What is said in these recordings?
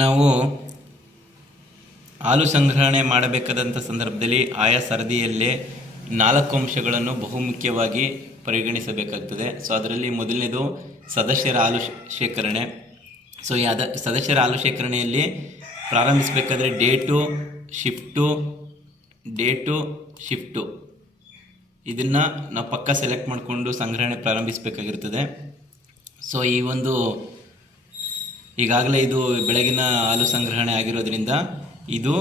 ನಾವು ಹಾಲು ಸಂಗ್ರಹಣೆ ಮಾಡಬೇಕಾದಂಥ ಸಂದರ್ಭದಲ್ಲಿ ಆಯಾ ಸರದಿಯಲ್ಲೇ 4 ಅಂಶಗಳನ್ನು ಬಹುಮುಖ್ಯವಾಗಿ ಪರಿಗಣಿಸಬೇಕಾಗ್ತದೆ. ಸೊ ಅದರಲ್ಲಿ ಮೊದಲನೇದು ಸದಸ್ಯರ ಹಾಲು ಶೇಖರಣೆ. ಸೊ ಈ ಸದಸ್ಯರ ಹಾಲು ಶೇಖರಣೆಯಲ್ಲಿ ಪ್ರಾರಂಭಿಸಬೇಕಾದ್ರೆ ಡೇಟು ಶಿಫ್ಟು ಇದನ್ನು ನಾವು ಪಕ್ಕ ಸೆಲೆಕ್ಟ್ ಮಾಡಿಕೊಂಡು ಸಂಗ್ರಹಣೆ ಪ್ರಾರಂಭಿಸಬೇಕಾಗಿರ್ತದೆ. ಸೊ ಈ ಒಂದು ಈಗಾಗಲೇ ಇದು ಬೆಳಗಿನ ಹಾಲು ಸಂಗ್ರಹಣೆ ಆಗಿರೋದ್ರಿಂದ ಇದು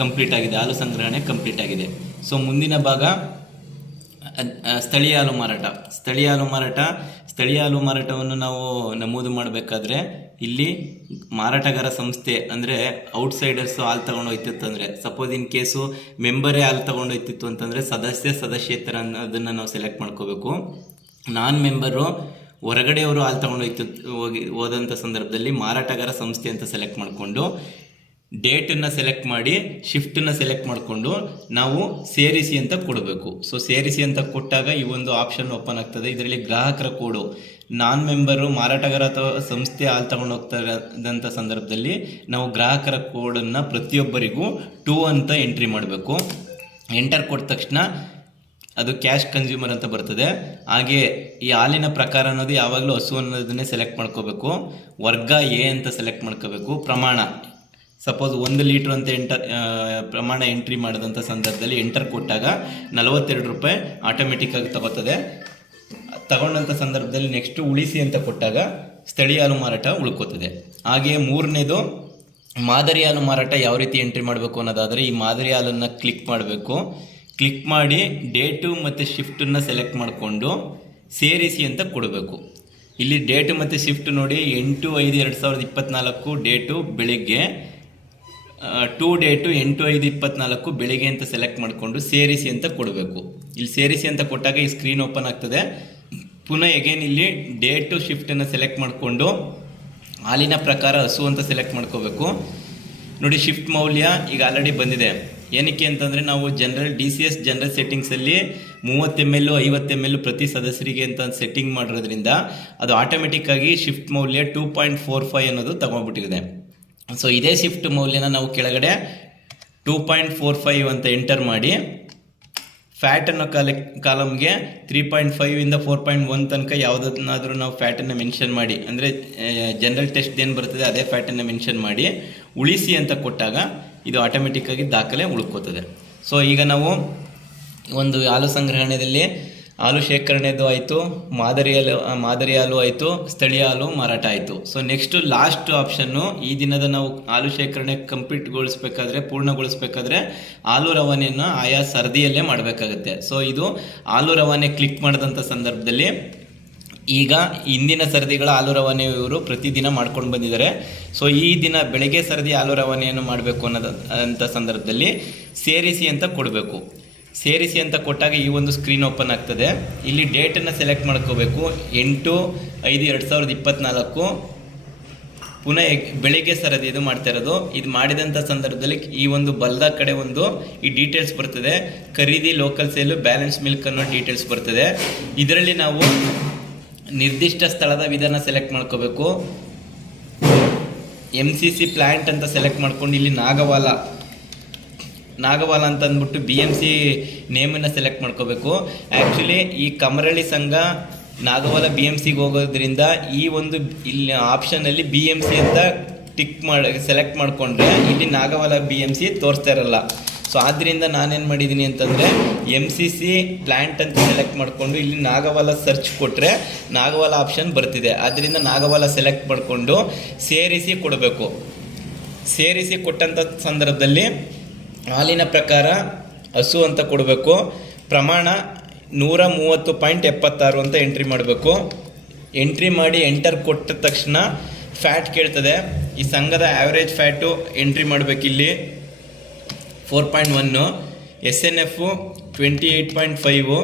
ಕಂಪ್ಲೀಟ್ ಆಗಿದೆ, ಹಾಲು ಸಂಗ್ರಹಣೆ ಕಂಪ್ಲೀಟ್ ಆಗಿದೆ. ಸೊ ಮುಂದಿನ ಭಾಗ ಸ್ಥಳೀಯ ಹಾಲು ಮಾರಾಟ. ಸ್ಥಳೀಯ ಹಾಲು ಮಾರಾಟವನ್ನು ನಾವು ನಮೂದು ಮಾಡಬೇಕಾದ್ರೆ ಇಲ್ಲಿ ಮಾರಾಟಗಾರ ಸಂಸ್ಥೆ ಅಂದರೆ ಔಟ್ಸೈಡರ್ಸು ಹಾಲು ತಗೊಂಡು ಹೋಯ್ತಿತ್ತು ಅಂದರೆ, ಸಪೋಸ್ ಇನ್ ಕೇಸು ಮೆಂಬರೇ ಹಾಲು ತಗೊಂಡು ಹೋಯ್ತಿತ್ತು ಅಂತಂದರೆ ಸದಸ್ಯೇತರ ಅನ್ನೋದನ್ನು ನಾವು ಸೆಲೆಕ್ಟ್ ಮಾಡ್ಕೋಬೇಕು. ನಾನ್ ಮೆಂಬರು ಹೊರಗಡೆಯವರು ಹಾಲು ತಗೊಂಡು ಹೋದಂಥ ಸಂದರ್ಭದಲ್ಲಿ ಮಾರಾಟಗಾರ ಸಂಸ್ಥೆ ಅಂತ ಸೆಲೆಕ್ಟ್ ಮಾಡಿಕೊಂಡು ಡೇಟನ್ನು ಸೆಲೆಕ್ಟ್ ಮಾಡಿ ಶಿಫ್ಟನ್ನು ಸೆಲೆಕ್ಟ್ ಮಾಡಿಕೊಂಡು ನಾವು ಸೇರಿಸಿ ಅಂತ ಕೊಡಬೇಕು. ಸೊ ಸೇರಿಸಿ ಅಂತ ಕೊಟ್ಟಾಗ ಈ ಒಂದು ಆಪ್ಷನ್ ಓಪನ್ ಆಗ್ತದೆ. ಇದರಲ್ಲಿ ಗ್ರಾಹಕರ ಕೋಡು, ನಾನ್ ಮೆಂಬರು ಮಾರಾಟಗಾರ ಅಥವಾ ಸಂಸ್ಥೆ ಹಾಲು ತಗೊಂಡು ಹೋಗ್ತಾ ಇರೋದಂಥ ಸಂದರ್ಭದಲ್ಲಿ ನಾವು ಗ್ರಾಹಕರ ಕೋಡನ್ನು ಪ್ರತಿಯೊಬ್ಬರಿಗೂ 2 ಅಂತ ಎಂಟ್ರಿ ಮಾಡಬೇಕು. ಎಂಟರ್ ಕೊಟ್ಟ ತಕ್ಷಣ ಅದು ಕ್ಯಾಶ್ ಕನ್ಸ್ಯೂಮರ್ ಅಂತ ಬರ್ತದೆ. ಹಾಗೆ ಈ ಹಾಲಿನ ಪ್ರಕಾರ ಅನ್ನೋದು ಯಾವಾಗಲೂ ಹಸು ಅನ್ನೋದನ್ನೇ ಸೆಲೆಕ್ಟ್ ಮಾಡ್ಕೋಬೇಕು. ವರ್ಗ ಎ ಅಂತ ಸೆಲೆಕ್ಟ್ ಮಾಡ್ಕೋಬೇಕು. ಪ್ರಮಾಣ ಸಪೋಸ್ 1 ಲೀಟ್ರ್ ಅಂತ ಪ್ರಮಾಣ ಎಂಟ್ರಿ ಮಾಡಿದಂಥ ಸಂದರ್ಭದಲ್ಲಿ ಎಂಟರ್ ಕೊಟ್ಟಾಗ 42 ರೂಪಾಯಿ ಆಟೋಮೆಟಿಕ್ಕಾಗಿ ತಗೊಂಡಂಥ ಸಂದರ್ಭದಲ್ಲಿ ನೆಕ್ಸ್ಟು ಉಳಿಸಿ ಅಂತ ಕೊಟ್ಟಾಗ ಸ್ಥಳೀಯ ಹಾಲು ಮಾರಾಟ ಉಳ್ಕೋತದೆ. ಹಾಗೆಯೇ ಮೂರನೇದು ಮಾದರಿ ಹಾಲು ಮಾರಾಟ ಯಾವ ರೀತಿ ಎಂಟ್ರಿ ಮಾಡಬೇಕು ಅನ್ನೋದಾದರೆ ಈ ಮಾದರಿ ಹಾಲನ್ನು ಕ್ಲಿಕ್ ಮಾಡಬೇಕು. ಕ್ಲಿಕ್ ಮಾಡಿ ಡೇಟು ಮತ್ತು ಶಿಫ್ಟನ್ನು ಸೆಲೆಕ್ಟ್ ಮಾಡಿಕೊಂಡು ಸೇರಿಸಿ ಅಂತ ಕೊಡಬೇಕು. ಇಲ್ಲಿ ಡೇಟು ಮತ್ತು ಶಿಫ್ಟ್ ನೋಡಿ 8/5/2024 ಡೇಟು ಬೆಳಿಗ್ಗೆ, 2 ಡೇಟು 8/5/24 ಬೆಳಿಗ್ಗೆ ಅಂತ ಸೆಲೆಕ್ಟ್ ಮಾಡಿಕೊಂಡು ಸೇರಿಸಿ ಅಂತ ಕೊಡಬೇಕು. ಇಲ್ಲಿ ಸೇರಿಸಿ ಅಂತ ಕೊಟ್ಟಾಗ ಈ ಸ್ಕ್ರೀನ್ ಓಪನ್ ಆಗ್ತದೆ. ಪುನಃ ಎಗೇನ್ ಇಲ್ಲಿ ಡೇಟು ಶಿಫ್ಟನ್ನು ಸೆಲೆಕ್ಟ್ ಮಾಡಿಕೊಂಡು ಹಾಲಿನ ಪ್ರಕಾರ ಹಸು ಅಂತ ಸೆಲೆಕ್ಟ್ ಮಾಡ್ಕೋಬೇಕು. ನೋಡಿ ಶಿಫ್ಟ್ ಮೌಲ್ಯ ಈಗ ಆಲ್ರೆಡಿ ಬಂದಿದೆ. ಏನಕ್ಕೆ ಅಂತಂದರೆ ನಾವು DCS ಜನರಲ್ ಸೆಟ್ಟಿಂಗ್ಸಲ್ಲಿ 30 ml 50 ml ಪ್ರತಿ ಸದಸ್ಯರಿಗೆ ಅಂತ ಸೆಟ್ಟಿಂಗ್ ಮಾಡಿರೋದ್ರಿಂದ ಅದು ಆಟೋಮೆಟಿಕ್ಕಾಗಿ ಶಿಫ್ಟ್ ಮೌಲ್ಯ 2.45 ಅನ್ನೋದು ತಗೊಂಡ್ಬಿಟ್ಟಿದೆ. ಸೊ ಇದೇ ಶಿಫ್ಟ್ ಮೌಲ್ಯನ ನಾವು ಕೆಳಗಡೆ 2.45 ಅಂತ ಎಂಟರ್ ಮಾಡಿ ಫ್ಯಾಟ್ ಅನ್ನೋ ಕಾಲಮ್ಗೆ 3.5 4.1 ತನಕ ಯಾವುದನ್ನಾದರೂ ನಾವು ಫ್ಯಾಟನ್ನು ಮೆನ್ಷನ್ ಮಾಡಿ, ಅಂದರೆ ಜನರಲ್ ಟೆಸ್ಟ್ ಏನು ಬರ್ತದೆ ಅದೇ ಫ್ಯಾಟನ್ನು ಮೆನ್ಷನ್ ಮಾಡಿ ಉಳಿಸಿ ಅಂತ ಕೊಟ್ಟಾಗ ಇದು ಆಟೋಮೆಟಿಕ್ಕಾಗಿ ದಾಖಲೆ ಉಳ್ಕೋತದೆ. ಸೊ ಈಗ ನಾವು ಒಂದು ಹಾಲು ಸಂಗ್ರಹಣೆಯಲ್ಲಿ ಹಾಲು ಶೇಖರಣೆದು ಆಯಿತು, ಮಾದರಿ ಹಾಲು ಆಯಿತು, ಸ್ಥಳೀಯ ಹಾಲು ಮಾರಾಟ ಆಯಿತು. ಸೊ ನೆಕ್ಸ್ಟು ಲಾಸ್ಟ್ ಆಪ್ಷನ್ನು ಈ ದಿನದ ನಾವು ಹಾಲು ಶೇಖರಣೆ ಪೂರ್ಣಗೊಳಿಸ್ಬೇಕಾದ್ರೆ ಹಾಲು ರವಾನೆಯನ್ನು ಆಯಾ ಸರದಿಯಲ್ಲೇ ಮಾಡಬೇಕಾಗುತ್ತೆ. ಸೊ ಇದು ಹಾಲು ರವಾನೆ ಕ್ಲಿಕ್ ಮಾಡಿದಂಥ ಸಂದರ್ಭದಲ್ಲಿ ಈಗ ಹಿಂದಿನ ಸರದಿಗಳ ಹಾಲು ರವಾನೆ ಇವರು ಪ್ರತಿದಿನ ಮಾಡ್ಕೊಂಡು ಬಂದಿದ್ದಾರೆ. ಸೊ ಈ ದಿನ ಬೆಳಗ್ಗೆ ಸರದಿ ಹಾಲು ರವಾನೆಯನ್ನು ಮಾಡಬೇಕು ಅನ್ನೋದಂಥ ಸಂದರ್ಭದಲ್ಲಿ ಸೇರಿಸಿ ಅಂತ ಕೊಡಬೇಕು. ಸೇರಿಸಿ ಅಂತ ಕೊಟ್ಟಾಗ ಈ ಒಂದು ಸ್ಕ್ರೀನ್ ಓಪನ್ ಆಗ್ತದೆ. ಇಲ್ಲಿ ಡೇಟನ್ನು ಸೆಲೆಕ್ಟ್ ಮಾಡ್ಕೋಬೇಕು. 8/5/2024 ಪುನಃ ಬೆಳಿಗ್ಗೆ ಸರದಿ ಇದು ಮಾಡ್ತಾ ಇರೋದು. ಇದು ಮಾಡಿದಂಥ ಸಂದರ್ಭದಲ್ಲಿ ಈ ಒಂದು ಬಲದ ಕಡೆ ಈ ಡೀಟೇಲ್ಸ್ ಬರ್ತದೆ. ಖರೀದಿ, ಲೋಕಲ್ ಸೇಲು, ಬ್ಯಾಲೆನ್ಸ್ ಮಿಲ್ಕ್ ಅನ್ನೋ ಡೀಟೇಲ್ಸ್ ಬರ್ತದೆ. ಇದರಲ್ಲಿ ನಾವು ನಿರ್ದಿಷ್ಟ ಸ್ಥಳದ ವಿಧಾನ ಸೆಲೆಕ್ಟ್ ಮಾಡ್ಕೋಬೇಕು. MCC ಪ್ಲ್ಯಾಂಟ್ ಅಂತ ಸೆಲೆಕ್ಟ್ ಮಾಡ್ಕೊಂಡು ಇಲ್ಲಿ ನಾಗವಾಲ ಅಂತ ಅಂದ್ಬಿಟ್ಟು BMC ನೇಮನ್ನು ಸೆಲೆಕ್ಟ್ ಮಾಡ್ಕೋಬೇಕು. ಆ್ಯಕ್ಚುಲಿ ಈ ಕಮರಳ್ಳಿ ಸಂಘ ನಾಗವಾಲ BMCಗೆ ಹೋಗೋದ್ರಿಂದ ಈ ಒಂದು ಇಲ್ಲಿ ಆಪ್ಷನಲ್ಲಿ BMC ಅಂತ ಸೆಲೆಕ್ಟ್ ಮಾಡಿಕೊಂಡ್ರೆ ಇಲ್ಲಿ ನಾಗವಾಲ BMC ತೋರಿಸ್ತಾ ಇರಲ್ಲ. ಸೊ ಆದ್ದರಿಂದ ನಾನೇನು ಮಾಡಿದ್ದೀನಿ ಅಂತಂದರೆ MCC ಪ್ಲ್ಯಾಂಟ್ ಅಂತ ಸೆಲೆಕ್ಟ್ ಮಾಡಿಕೊಂಡು ಇಲ್ಲಿ ನಾಗವಾಲ ಸರ್ಚ್ ಕೊಟ್ಟರೆ ನಾಗವಾಲ ಆಪ್ಷನ್ ಬರ್ತಿದೆ. ಆದ್ದರಿಂದ ನಾಗವಾಲ ಸೆಲೆಕ್ಟ್ ಮಾಡಿಕೊಂಡು ಸೇರಿಸಿ ಕೊಡಬೇಕು. ಸೇರಿಸಿ ಕೊಟ್ಟಂಥ ಸಂದರ್ಭದಲ್ಲಿ ಹಾಲಿನ ಪ್ರಕಾರ ಹಸು ಅಂತ ಕೊಡಬೇಕು. ಪ್ರಮಾಣ 130.76 ಅಂತ ಎಂಟ್ರಿ ಮಾಡಬೇಕು. ಎಂಟ್ರಿ ಮಾಡಿ ಎಂಟರ್ ಕೊಟ್ಟ ತಕ್ಷಣ ಫ್ಯಾಟ್ ಕೇಳ್ತದೆ. ಈ ಸಂಘದ average fat entry ಮಾಡಬೇಕಿಲ್ಲಿ 4.1, SNF 28.5,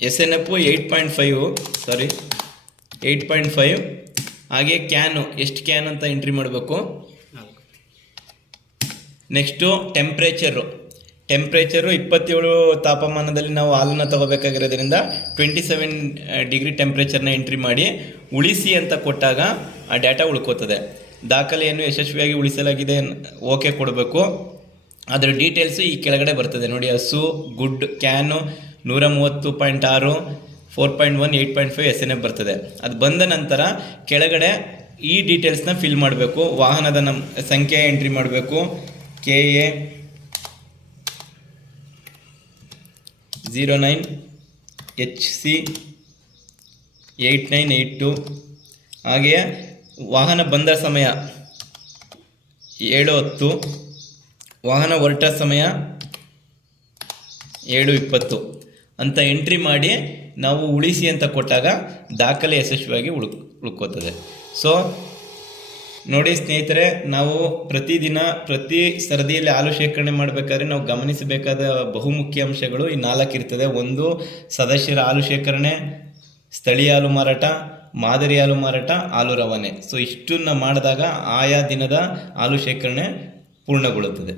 SNF 8.5 ಹಾಗೆ ಕ್ಯಾನು ಎಷ್ಟು ಕ್ಯಾನ್ ಅಂತ ಎಂಟ್ರಿ ಮಾಡಬೇಕು. ನೆಕ್ಸ್ಟು ಟೆಂಪ್ರೇಚರು 27 ತಾಪಮಾನದಲ್ಲಿ ನಾವು ಹಾಲನ್ನು ತಗೋಬೇಕಾಗಿರೋದ್ರಿಂದ 27 ಡಿಗ್ರಿ ಟೆಂಪ್ರೇಚರ್ನ ಎಂಟ್ರಿ ಮಾಡಿ ಉಳಿಸಿ ಅಂತ ಕೊಟ್ಟಾಗ ಆ ಡೇಟಾ ಉಳ್ಕೋತದೆ. ದಾಖಲೆಯನ್ನು ಯಶಸ್ವಿಯಾಗಿ ಉಳಿಸಲಾಗಿದೆ ಓಕೆ ಕೊಡಬೇಕು. ಅದರ ಡೀಟೇಲ್ಸು ಈ ಕೆಳಗಡೆ ಬರ್ತದೆ ನೋಡಿ. ಹಸು, ಗುಡ್, ಕ್ಯಾನು 130.6, 4.1, 8.5 SNF ಬರ್ತದೆ. ಅದು ಬಂದ ನಂತರ ಕೆಳಗಡೆ ಈ ಡೀಟೇಲ್ಸ್ನ ಫಿಲ್ ಮಾಡಬೇಕು. ವಾಹನದ ಸಂಖ್ಯೆ ಎಂಟ್ರಿ ಮಾಡಬೇಕು. KA 09 HC 8982. ಹಾಗೆಯೇ ವಾಹನ ಬಂದ ಸಮಯ 7:10, ವಾಹನ ಹೊರಟ ಸಮಯ 7:20 ಅಂತ ಎಂಟ್ರಿ ಮಾಡಿ ನಾವು ಉಳಿಸಿ ಅಂತ ಕೊಟ್ಟಾಗ ದಾಖಲೆ ಯಶಸ್ವಿಯಾಗಿ ಉಳ್ಕೋತದೆ. ಸೊ ನೋಡಿ ಸ್ನೇಹಿತರೆ, ನಾವು ಪ್ರತಿದಿನ ಪ್ರತಿ ಸರದಿಯಲ್ಲಿ ಹಾಲು ಶೇಖರಣೆ ಮಾಡಬೇಕಾದ್ರೆ ನಾವು ಗಮನಿಸಬೇಕಾದ ಬಹುಮುಖ್ಯ ಅಂಶಗಳು ಈ 4 ಇರ್ತದೆ. 1, ಸದಸ್ಯರ ಹಾಲು ಶೇಖರಣೆ, ಸ್ಥಳೀಯ ಹಾಲು ಮಾರಾಟ, ಮಾದರಿ ಹಾಲು ಮಾರಾಟ, ಹಾಲು ರವಾನೆ. ಸೊ ಇಷ್ಟನ್ನು ಮಾಡಿದಾಗ ಆಯಾ ದಿನದ ಹಾಲು ಶೇಖರಣೆ ಪೂರ್ಣಗೊಳ್ಳುತ್ತದೆ.